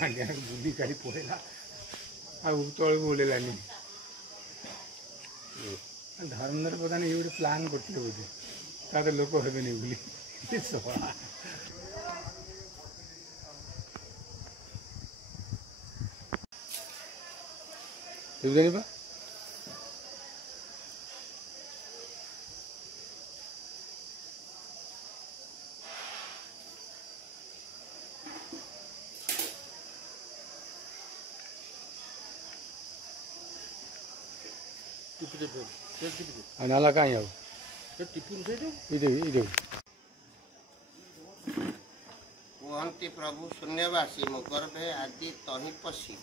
पांड्या बुली काढ़ी पड़ेगा तल ओल्लानी धर्मेंद्र पता नहीं ये प्लां करते बोधे तार लोक हे बुली बुझे पा नाला कहीं आओ कहती प्रभु शून्यवासी मो गर्भे आदि तही पशी